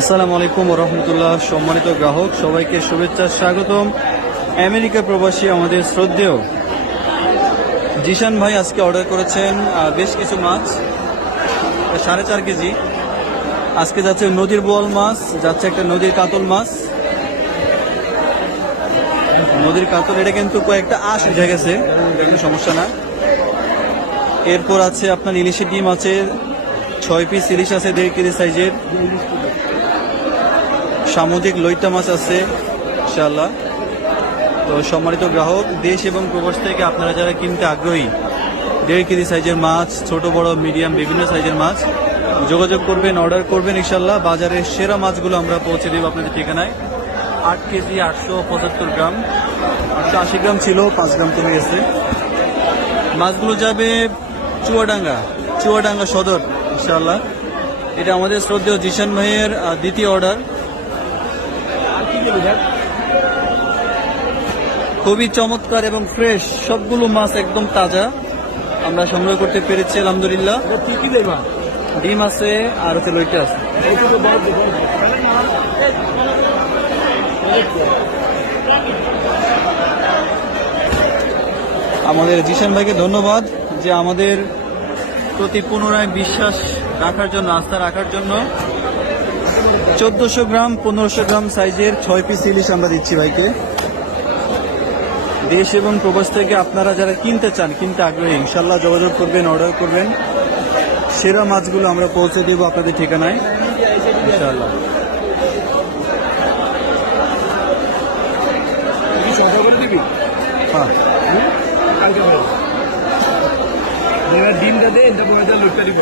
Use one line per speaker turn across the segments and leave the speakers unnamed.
আসসালামু আলাইকুম রহমতুল্লাহ, সম্মানিত গ্রাহক, সবাইকে শুভেচ্ছা, স্বাগতম। আমেরিকা প্রবাসী আমাদের শ্রদ্ধেয়। জিশান ভাই আজকে অর্ডার করেছেন বেশ কিছু মাছ, সাড়ে চার কেজি। আজকে যাচ্ছে নদীর বোয়াল মাছ, যাচ্ছে একটা নদীর কাতল মাছ। নদীর কাতল, এটা কিন্তু কয়েকটা আশ উঠে গেছে, কোনো সমস্যা না। এরপর আছে আপনার ইলিশের ডিম আছে, ছয় পিস ইলিশ আছে, দেড় কেজি সাইজের সামুদ্রিক লইটা মাছ আছে, ইনশাআল্লাহ। তো সম্মানিত গ্রাহক, দেশ এবং প্রবাস থেকে আপনারা যারা কিনতে আগ্রহী, দেড় কেজি সাইজের মাছ, ছোট, বড়, মিডিয়াম, বিভিন্ন সাইজের মাছ, যোগাযোগ করবেন, অর্ডার করবেন ইনশাল্লাহ বাজারের সেরা মাছগুলো আমরা পৌঁছে দেবো আপনাদের ঠিকানায়। আট কেজি আটশো পঁচাত্তর গ্রাম, আটশো আশি গ্রাম ছিল, পাঁচ গ্রাম কমে গেছে। মাছগুলো যাবে চুয়াডাঙ্গা চুয়াডাঙ্গা সদর ইনশাল্লাহ এটা আমাদের শ্রদ্ধেয় জিশান ভাইয়ের দ্বিতীয় অর্ডার। খুবই চমৎকার এবং ফ্রেশ সবগুলো মাছ একদম তাজা। আমরা সংগ্রহ করতে পেরেছি আলহামদুলিল্লাহ। ডিম আছে আর হচ্ছে লইটা আছে। আমাদের জিশান ভাইকে ধন্যবাদ যে আমাদের প্রতি পুনরায় বিশ্বাস রাখার জন্য আস্থা রাখার জন্য। চোদ্দশো গ্রাম পনেরোশো গ্রাম সাইজের ছয় পিস ইলিশ আমরা দিচ্ছি ভাইকে। দেশ এবং প্রবাস থেকে আপনারা যারা কিনতে চান কিনতে আগ্রহী ইনশাল্লাহ যোগাযোগ করবেন অর্ডার করবেন। সেরা মাছগুলো আমরা পৌঁছে দেবো আপনাদের ঠিকানায়। ইনশাল্লাহ। হ্যাঁ।
ডিমটা দে এটা লোকটা দিব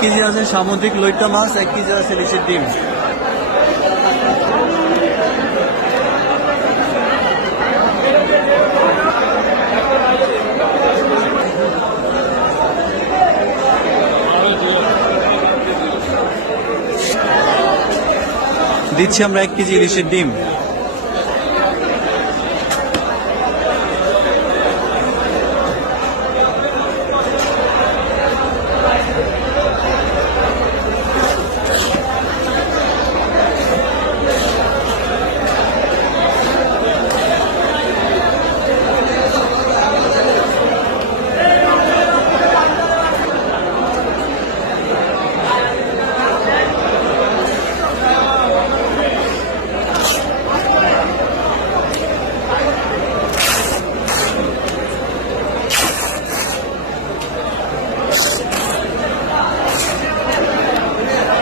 কেজি আছে সামুদ্রিক লইটা মাছ, এক কেজি আছে লিচের ডিম। দিচ্ছি আমরা এক কেজি ইলিশের ডিম।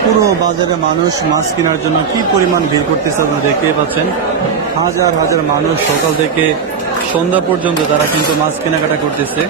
পুরো বাজারে মানুষ মাছ কেনার জন্য কি পরিমাণ ভিড় করতেছে আপনারা দেখতে পাচ্ছেন। হাজার হাজার মানুষ সকাল থেকে সন্ধ্যা পর্যন্ত তারা কিন্তু মাছ কেনাকাটা করতেছে।